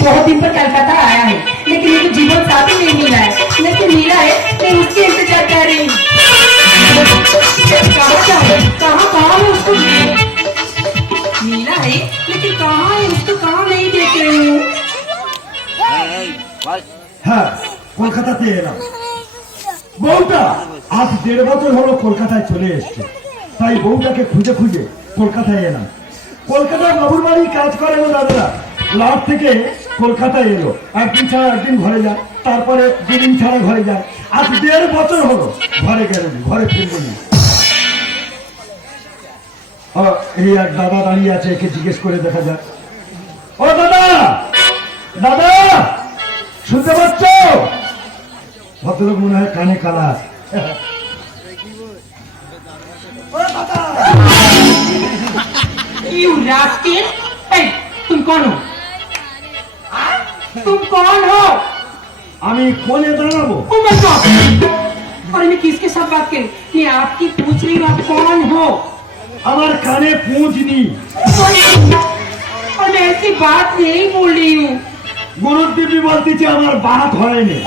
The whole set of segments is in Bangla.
बहुत दिन पर कलकत्ता आया है, लेकिन ये जीवन साथी नहीं मिला है। लेकिन मिला है, मैं उसके इंतजार कर रही हूँ। कहाँ है उसको मिला है, लेकिन कहाँ है उसको, कहाँ नहीं देख रही हूँ। হ্যাঁ, কলকাতাতে এলাম। বউটা আজ 1.5 বছর হলো কলকাতায় চলে এসছে, তাই বউটাকে খুঁজে খুঁজে কলকাতায় এলাম। কলকাতায় বাবুর বাড়ি কাজ করে না দাদারা, লাভ থেকে কলকাতায় এলো। একদিন ছাড়া একদিন ঘরে যায়, তারপরে 2 দিন ছাড়া ঘরে যায়। আজ 1.5 বছর হলো ঘরে গেলেন, ঘরে ফিরলেন। এই এক দাদা দাঁড়িয়ে আছে, একে জিজ্ঞেস করে দেখা যায়। ও দাদা, দাদা শুনতে পাচ্ছ? ভদ্রলোক মনে হয় কানে কালা। तुम कौन हो? तुम कौन हो? আমি কোনে দাঁড়াবো? और मैं किसके साथ बात करूं? मैं आपकी पूछ रही हूँ, आप कौन हो? আমার কানে पूंछ नी। और मैं ऐसी बात नहीं बोल रही हूँ। गुरुदेवी बोलती थी আমার बात হয় নি।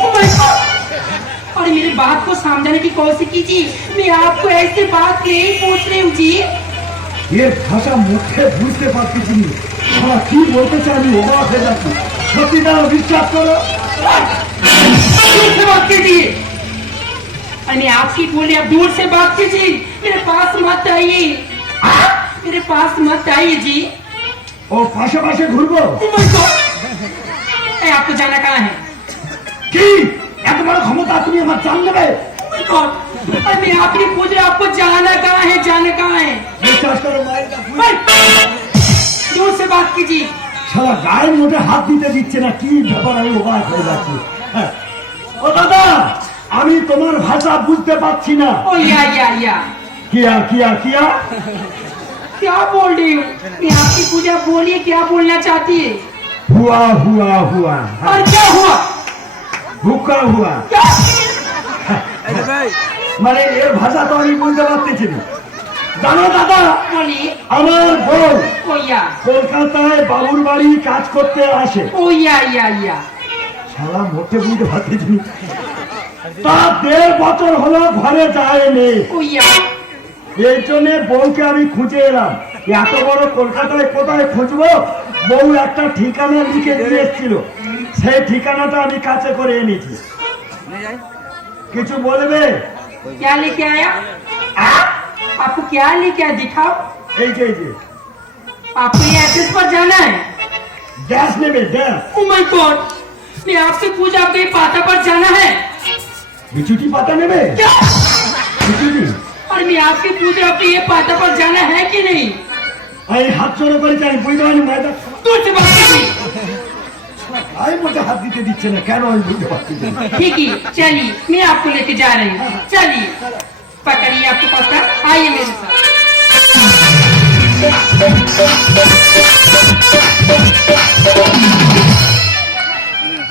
और मेरी बात को समझाने की कोशिश कीजिए, मैं आपको ऐसी बात नहीं पूछ रही हूँ जी। ये भाषा मुझे बुझते पारছি না। সারা কি বলতে চাই আমি অবাক হয়ে যাচ্ছি। সত্যি না বিশ্বাস করো। दूर से बात कीजिए। अरे आपकी बोले, आप दूर से बात कीजिए, मेरे पास मत आइए। मेरे पास मत आइए जी। ও পাশে পাশে ঘুরবো? आपको जाना कहाँ है? কি এত বড় ক্ষমতা তুমি আমার জান নেবে? अरे मैं आपकी पूछ रहा, आपको जाना कहाँ है? जाना कहाँ है? বিশ্বাস করো মায়ের दूर से बात कीजिए। সারা গায়ের মধ্যে হাত দিতে দিচ্ছে না, কি ব্যাপার আমি অবাক হয়ে যাচ্ছি। ও দাদা, আমি তোমার ভাষা বুঝতে পারছি না। ओ या কিয়া কিয়া কিয়া क्या बोल रही हूँ? मैं आपकी पूजा, बोलिए क्या बोलना चाहती है? हुआ हुआ हुआ और क्या हुआ? হুকা হুয়া। क्या? মানে এর ভাষা তো আমি বুঝতে পারতেছি না। জানো দাদা, बोलिए। আমার বউ ओ या কলকাতায় বাবুর বাড়ি কাজ করতে আসে। ओ या শালা মোটে বুঝতে পারতেছি না। তা 1.5 বছর হলো ঘরে যায়নি। ओ या এই জন্য বউকে আমি খুঁজে এলাম। এত বড় কলকাতায় কোথায় খুঁজবো? বউ একটা ঠিকানা লিখে দিয়ে এসেছিল, সেই ঠিকানাটা আমি কাছে করে এনেছি। কিছু বলবে? क्या लेके आया? आपको क्या लेके आया, दिखाओ। এই যে এই যে आपको ये एड्रेस पर जाना है? গ্যাস নেবে, গ্যাস। ओ माय गॉड, मैं आपसे पूछा, आपको ये पाता पर जाना है? বিচুটি পাতা নেবে? क्या? বিচুটি? और मैं आपसे पूछ रहा, आपको ये पाता पर जाना है कि नहीं? আমি হাত জোড়ো করেছি, আমি বুঝতে পারিনি মায়ের। दूर से बात कीजिए। আমি মোটে হাত দিতে দিচ্ছে না, কেন আমি বুঝতে পারছি না। ठीक है, चलिए मैं आपको लेके जा रही हूँ। चलिए पकड़िए आपको पता, आइए मेरे साथ।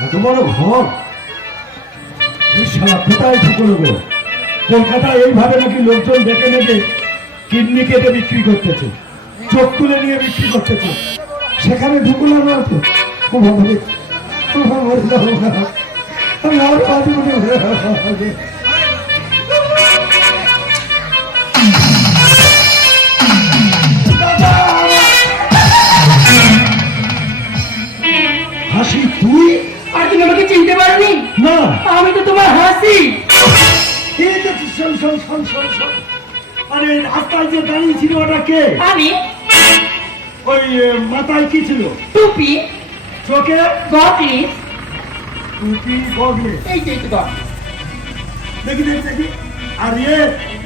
এত বড় ঘর, এই শালা কোথায় ঢুকলো গো? কলকাতায় এইভাবে নাকি লোকজন ডেকে ডেকে কিডনি কেটে বিক্রি করতেছে, চোখ তুলে নিয়ে বিক্রি করতেছে। সেখানে ঢুকলো না তো? খুব ভাবে হাসি তুই? আর তুমি আমাকে চিনতে পারোনি? না, আমি তো তোমার হাসি। এই যে শোন শোন শোন শোন শোন, আরে রাস্তায় যে দাঁড়িয়ে ছিল ওটা কে? আমি। ওই মাথায় কি ছিল? টুপি, চোখে গগলি, টুপি বগলে। এই যে তো দেখি দেখি দেখি। আর এ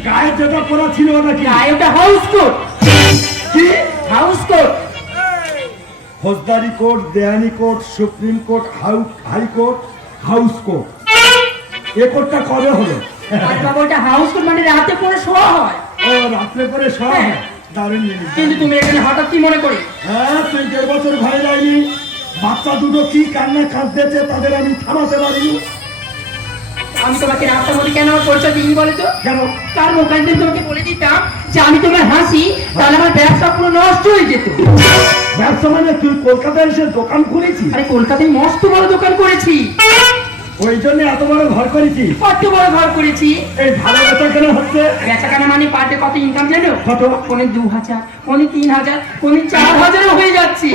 গায়ে যেটা পরা ছিল ওটা কি? গায়ে ওটা হাউস কোট। কি হাউস কোট? ফৌজদারি কোর্ট, দেওয়ানি court, supreme court, high court, house court. এ কোর্টটা কবে হলো? আর বাবা, ওটা হাউস কোট মানে রাতে পরে শোয়া হয়। ও রাত্রে করে সব হ্যাঁ। দারুণ জিনিস। কিন্তু তুমি এখানে হঠাৎ কি মনে করে? হ্যাঁ, তুই 1.5 বছর ঘরে যায়নি, বাচ্চা দুটো কি কান্না কাঁদতেছে, তাদের আমি থামাতে পারিনি। আমি তোমাকে রাস্তার মধ্যে কেন আমার পরিচয় দিইনি বলে তো? কেন? তার মোকাবিলা দিয়ে তোমাকে বলে দিতাম যে আমি তোমার হাসি, তাহলে আমার ব্যবসা পুরো নষ্ট হয়ে যেত। ব্যবসা মানে তুই কলকাতায় এসে দোকান খুলেছি, আরে কলকাতায় মস্ত বড় দোকান করেছি, ওই জন্য এত বড় ঘর করেছি। কত বড় ঘর করেছি। এই ভালো বেচা কেন হচ্ছে? বেচাকেনা মানে পার্টে কত ইনকাম জানো? কত? কোনে 2000, কোনে 3000, কোনে 4000 হয়ে যাচ্ছে।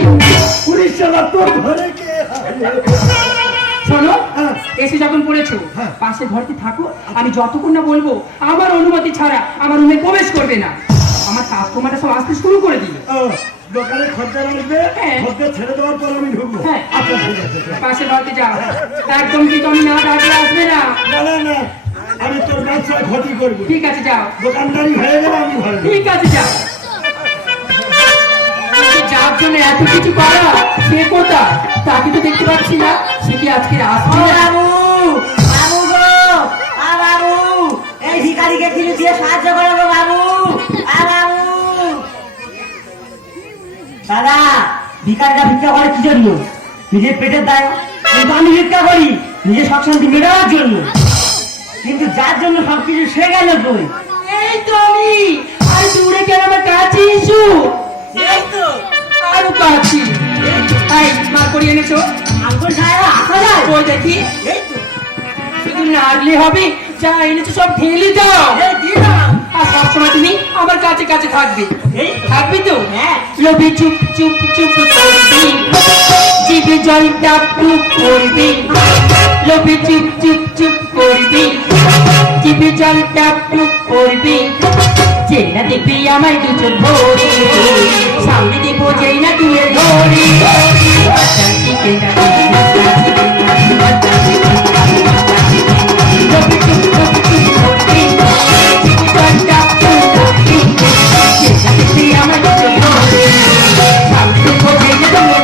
19,000 তোর ঘরে কে? শোনো, হ্যাঁ। এসে যখন পড়েছো, হ্যাঁ। পাশে ঘরটি থাকো, আমি যতক্ষণ না বলবো আমার অনুমতি ছাড়া আমার রুমে প্রবেশ করবে না। আমার কাস্টমাররা সব আসতে শুরু করে দিল। ও, দোকানে খরচা লাগবে, হ্যাঁ। খরচা ছেড়ে দেওয়ার পর আমি ঢুকবো। হ্যাঁ। আচ্ছা, ঠিক আছে। পাশে ঘরটি যাও, একদম কিন্তু আমি না ডাকলে আসবে না। না না না, আমি তোর ব্যবসায় ক্ষতি করবো। ঠিক আছে যাও, দোকানদারি হয়ে গেলে আমি ঘরে ঢুকবো। ঠিক আছে যাও। কিন্তু যার জন্য এত কিছু করা, সে কোথায়? তাকে তো দেখতে পাচ্ছি না। সে কি আজকে আসছে না? বাবু বাবু গো বাবু, এই ভিখারিকে কিছু দিয়ে সাহায্য করো গো বাবু। বাবু দাদা, ভিখারিটা ভিক্ষা করে কি জন্য? নিজের পেটের দায়। কিন্তু আমি ভিক্ষা করি নিজের সব শান্তি মেটানোর জন্য। কিন্তু যার জন্য সবকিছু সে গেল কই? এই তো আমি। আর দূরে কেন, আমার কাছে এসো। এই তো আরো কাছে। এই মার করে এনেছো? আঙ্গুল ছাড়া আসা যায়? ওই দেখি। এই তো শুধু নাড়লে হবে, যা এনেছো সব ঢেলে দাও। এই দিয়ে দাও। আর সবসময় তুমি আমার কাছে কাছে থাকবে। এই তো। থাকবি তো? হ্যাঁ। লোভে চুপ চুপ চুপ করবি, জিভে জল টাপ টুপ করবি। লোভে চুপ চুপ চুপ করবি, জিভে জল টাপ টুপ করবি। যেই না দেখবি আমায় দু চোখ ভরে, সামনে দেখবো যেই না তুলে ধরে। লোভে চুপ চুপ চুপ করবি, জিভে জল টাপ টুপ করবি। যেই না দেখবি আমায় দু চোখ ভরে, সামনে দেখবো যেই না তুলে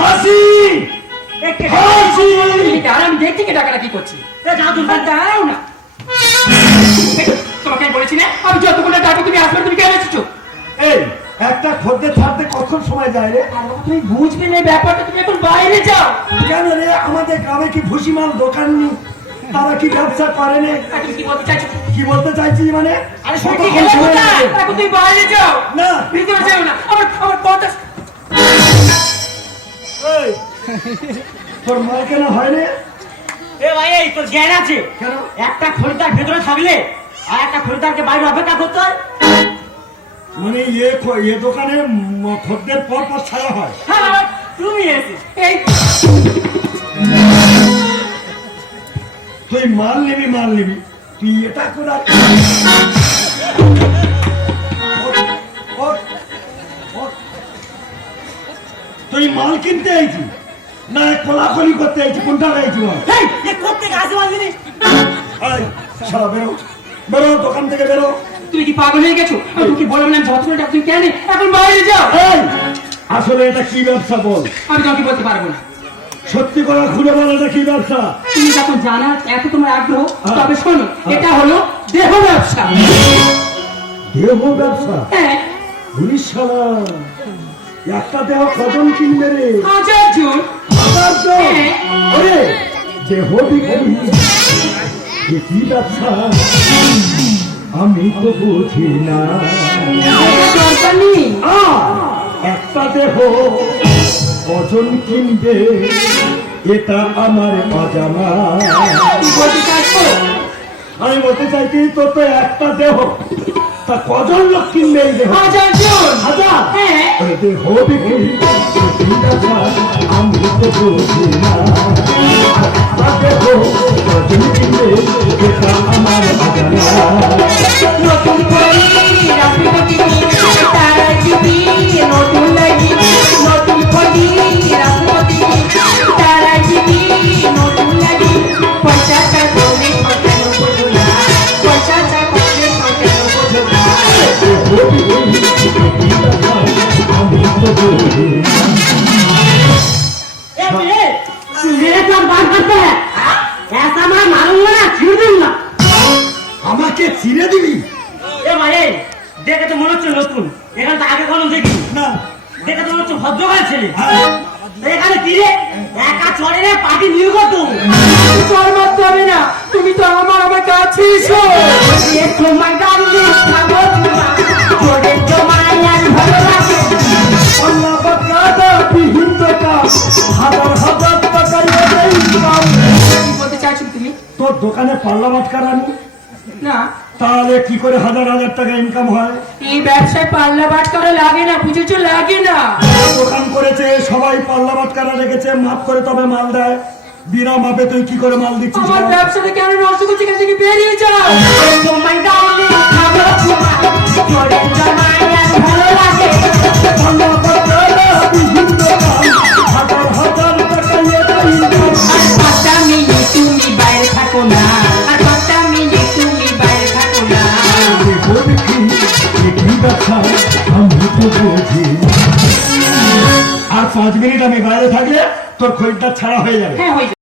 হাসি একটু হাসি। আর আমি দেখছি কে টাকাটা কি করছি। যাও তুমি আর দাঁড়াও না। তোমাকে আমি বলেছি না, আমি যতক্ষণ না ডাকি তুমি আসবে, তুমি কেন এসেছো? এই একটা খদ্দের ছাড়তে কখন সময় যায় রে? আর তুমি বুঝবে না এই ব্যাপারটা, তুমি এখন বাইরে যাও। কেন রে, আমাদের গ্রামে কি ভুসিমাল দোকান নেই? তারা কি ব্যবসা করে না? আর তুমি কি বলতে চাইছো? কি বলতে চাইছি মানে? আরে কতক্ষণ সত্যি গেলে সময় কোথায়? লাগে? এখন তুমি বাইরে যাও। না। ভিতরে যাও না, আমার আমার কথা। এই, তোর মাল কেনা হয় রে? এ ভাই, এই তোর জ্ঞান আছে? কেন? একটা খরিদ্দার ভেতরে থাকলে আর একটা খরিদ্দারকে বাইরে অপেক্ষা করতে হয়। মানে এ দোকানে খদ্দের পর পর ছাড়া হয়। হ্যাঁ বাবা, তুমি এসে এই তুই মাল নিবি, তুই এটা করে তুই মাল কিনতে আইছি না কোলাকুলি করতে আইছি? কোনটা আইছি বল? এই এ করতে গাছে বাঁধলি? এই, শালা বেরো, বেরো দোকান থেকে বেরো। তুমি কি পাগল হয়ে গেছো? আমি তোকে বললাম না যতটা তুমি কেন, এখন বাইরে যাও। এই, আসলে এটা কি ব্যবসা বল? আমি তোমাকে বলতে পারবো না। সত্যি করে খুলে বল, এটা কি ব্যবসা? তুমি যখন জানার এত তোমার আগ্রহ, হ্যাঁ। তবে শোনো, এটা হলো দেহ ব্যবসা। দেহ ব্যবসা? হ্যাঁ, পুলিশ শালা, একটা দেহ কজন কিনবে রে? 1000 জন। 1000 জন? হ্যাঁ। ওরে, দেহ বিক্রি, এ কি ব্যবসা আমি তো বুঝি না। দরকার নেই। একটা দেহ কজন কিনবে এটা আমার অজানা। কি বলতে চাইছো? আমি বলতে চাইছি তোর তো একটা দেহ, তা কজন লোক কিনবে এই দেহ? 1000 জন। 1000? হ্যাঁ। ওই দেহ বিক্রি, এ কি ব্যবসা আমি তো বুঝি না। একটা দেহ কজন কিনবে এটা আমার অজানা। নতুন করে রাষ্ট্রপতি তারা দিবি, নতুন লাগি নতুন করে রাষ্ট্রপতি তারা দিবি, নতুন লাগি পয়সাটা করে ঠকানো বোঝো না, পয়সাটা করে ঠকানো বোঝো না। দেহ বিক্রি, এ কি ব্যবসা আমি তো বুঝি না। না দেখে তোমার হচ্ছে ভদ্রকাল ছেলে। হ্যাঁ, এখানে কি রে একা চলে রে পাটি নীল কত তোর মারতে হবে না, তুমি তো আমার কাছে এসো। তোমার গাড়ি খাবো তোদের তোমায় আর ভালো লাগে আল্লাহ বাকাদা বিহীন দোকান, হাজার হাজার টাকার ইনকাম। কি বলতে চাইছো তুমি? তোর দোকানে পাল্লা বাটকার আনি, না, তাহলে কি করে হাজার হাজার টাকা ইনকাম হয়? এই ব্যবসায় পাল্লা বাট করা লাগে না, বুঝেছো, লাগে না। দোকান করেছে সবাই পাল্লা বাটকারা রেখেছে, মাপ করে তবে মাল দেয়। বিনা মাপে তুই কি করে মাল দিচ্ছিস? আমার ব্যবসাটা কেন নষ্ট করছে? এখান থেকে বেরিয়ে যাও। তোমার গাড়ি খাবো তোদের তোমায় আর ভালো লাগে আল্লাহ বাকাদা বিহীন দোকান, হাজার হাজার টাকা ইনকাম। আর 5টা মিনিট তুমি বাইরে থাকো না, আর 5টা মিনিট তুমি বাইরে থাকো না। আমি বলি কি ব্যবসা আমি তো বুঝি। আর 5 মিনিট আমি বাইরে থাকলে তোর খরিদ্দার ছাড়া হয়ে যাবে। হ্যাঁ, হয়ে যাবে।